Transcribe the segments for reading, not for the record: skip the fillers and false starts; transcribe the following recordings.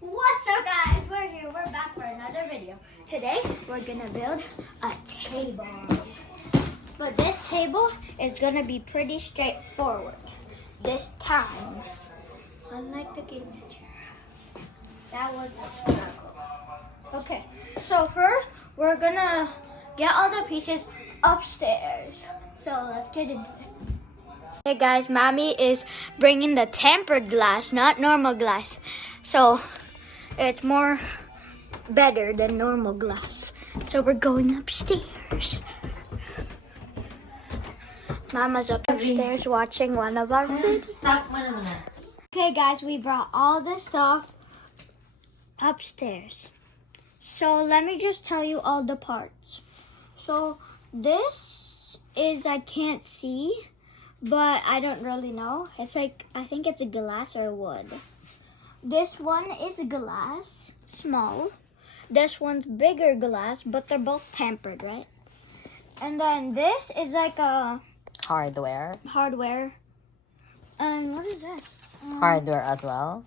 What's up, guys? We're here. We're back for another video. Today, we're gonna build a table. But this table is gonna be pretty straightforward this time. Unlike the game chair. That was a struggle. Okay, so first, we're gonna get all the pieces upstairs. So let's get into it. Hey guys, Mommy is bringing the tempered glass, not normal glass. So it's more better than normal glass. So we're going upstairs. Mama's upstairs watching one of our videos. Stop mo na muna. Okay guys, we brought all the stuff upstairs. So let me just tell you all the parts. So this is, I can't see, but I don't really know. It's like, I think it's a glass or wood. This one is glass, small. This one's bigger glass, but they're both tempered, right? And then this is like a Hardware. hardware. And what is that? Hardware as well.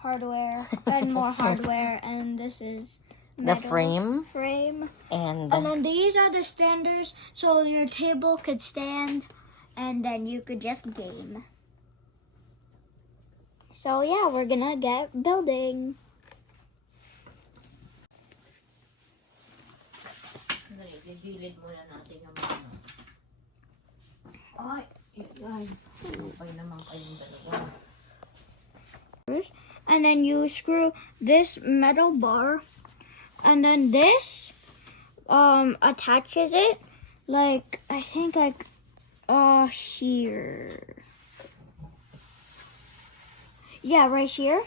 Hardware and more hardware. And this is The metal frame. And And then these are the standers, so your table could stand, and then you could just game. So yeah, we're gonna get building. Gilid muna natin yung mga. Ay, guys. Okay naman kayong dalawa. And then you screw this metal bar, and then this attaches it like, I think like here. Yeah, right here.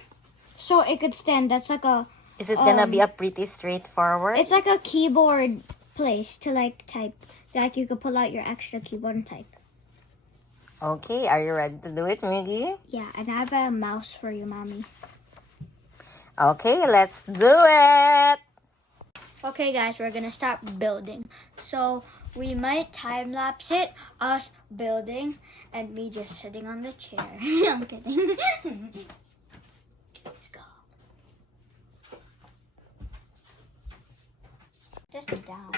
So it could stand. That's like a, Is it gonna be a pretty straightforward? it's like a keyboard place to like type. Like you could pull out your extra keyboard and type. Okay, are you ready to do it, Miggy? Yeah, and I have a mouse for you, Mommy. Okay, let's do it! Okay, guys, we're gonna start building. So we might time lapse it, us building, and me just sitting on the chair. I'm kidding. Let's go. Just down.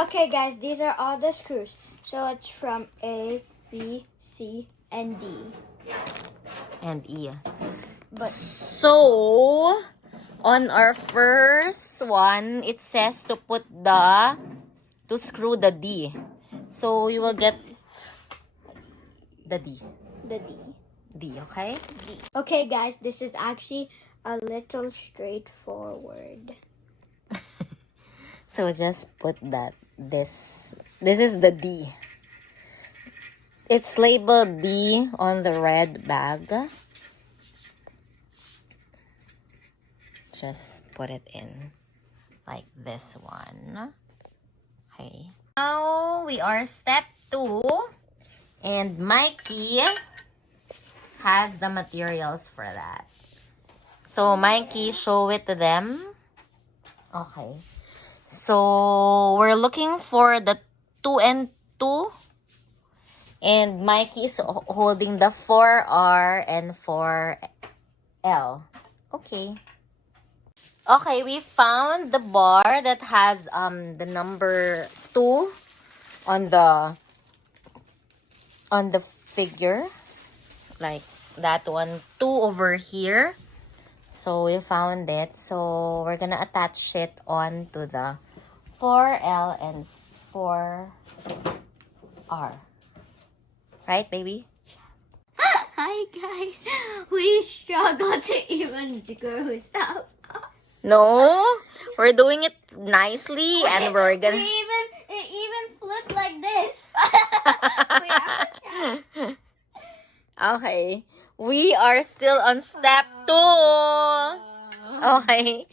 Okay, guys, these are all the screws. So it's from A, B, C, and D. And E. But So, on our first one, it says to screw the D. So, you will get the D. the D. D, okay? D. Okay, guys, this is actually a little straightforward. So, just put that. This is the D. It's labeled D on the red bag. Just put it in like this one. Okay. Now we are step 2, and Mikey has the materials for that. So Mikey, show it to them. Okay. So we're looking for the 2 and 2. And Mikey is holding the 4R and 4L. Okay. Okay, we found the bar that has the number 2 on the figure. Like that one, 2 over here. So we found it. So we're gonna attach it on to the 4L and 4R. Right, baby? Hi, guys. We struggle to even screw stuff. No, we're doing it nicely, and we're gonna. It even flipped like this. Okay, we are still on step 2. Okay,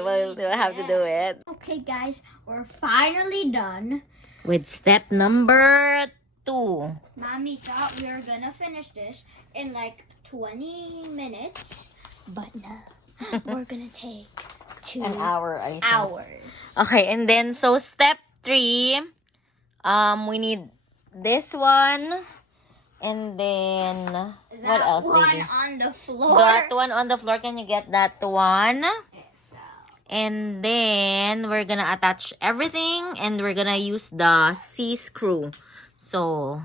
we'll have to do it. Okay, guys, we're finally done. With step number 2. Mommy thought we were gonna finish this in like 20 minutes, but no. We're gonna take 2 An hour, I think. hours. Okay, and then so step 3, we need this one. And then, what else, one baby? on the floor. That one on the floor. Can you get that one? And then, we're gonna attach everything. And we're gonna use the C-screw. So,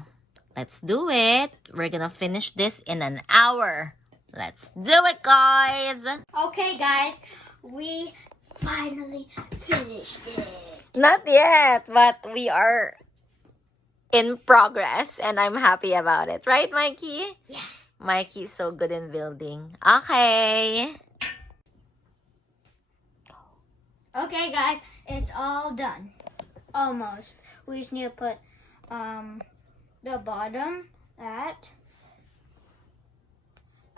let's do it. We're gonna finish this in an hour. Let's do it, guys. Okay, guys. We finally finished it. Not yet, but we are in progress. And I'm happy about it. Right, Mikey? Yeah. Mikey is so good in building. Okay. Okay, guys. It's all done. Almost. We just need to put the bottom, that,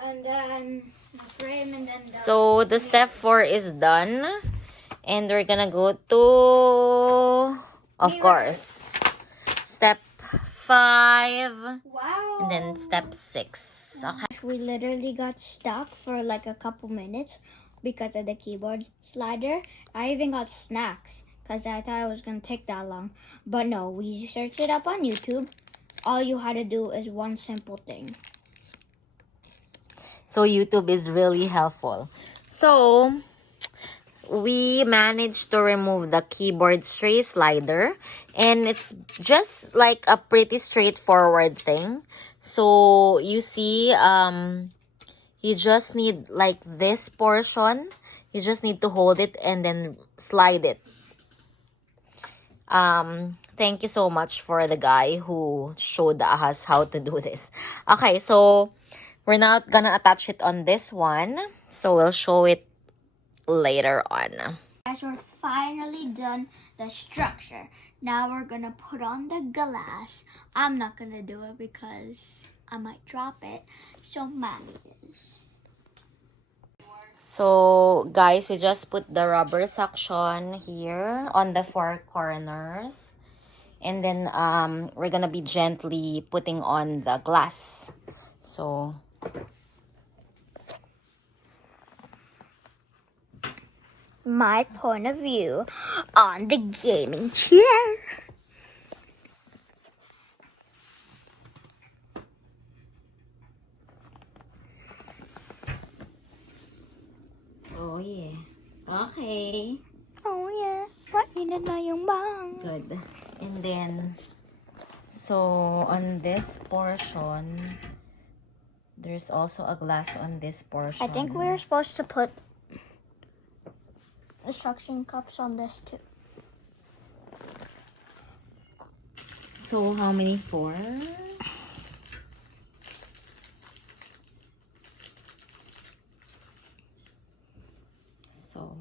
and then the frame, and then the... So, the step 4 is done. And we're gonna go to, of course, step 5. Wow. And then step 6. Okay. We literally got stuck for like a couple minutes because of the keyboard slider. I even got snacks because I thought it was going to take that long. But no, we searched it up on YouTube. All you had to do is one simple thing. So, YouTube is really helpful. So, we managed to remove the keyboard tray slider. And it's just like a pretty straightforward thing. So, you see, you just need like this portion. You just need to hold it and then slide it. Thank you so much for the guy who showed us how to do this. Okay, so we're not gonna attach it on this one. So we'll show it later on. Guys, we're finally done the structure. Now we're going to put on the glass. I'm not going to do it because I might drop it. So Maddie is. So, guys, we just put the rubber suction here on the 4 corners. And then, we're gonna be gently putting on the glass. So, My point of view on the gaming chair. oh yeah. Okay. Oh yeah, mainit na yung bang. Good. And then, so on this portion, there's also a glass on this portion. I think we're supposed to put the suction cups on this too. So, how many? 4? So,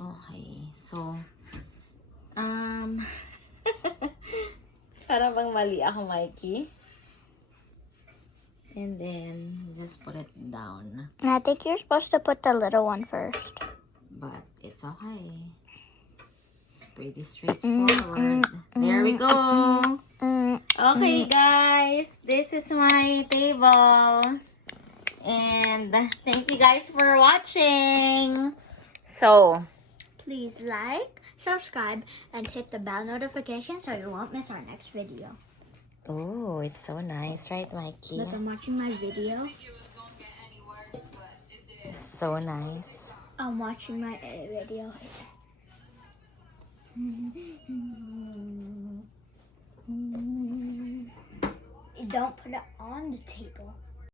okay. So, para bang mali ako, Mikey. And then, just put it down. And I think you're supposed to put the little one first. But it's okay. It's pretty straightforward. There we go. Okay, guys. This is my table. And thank you guys for watching. So, Please like, subscribe, and hit the bell notification so you won't miss our next video. oh, it's so nice, right, Mikey? Look, I'm watching my video. It's so nice. I'm watching my video. Don't put it on the table.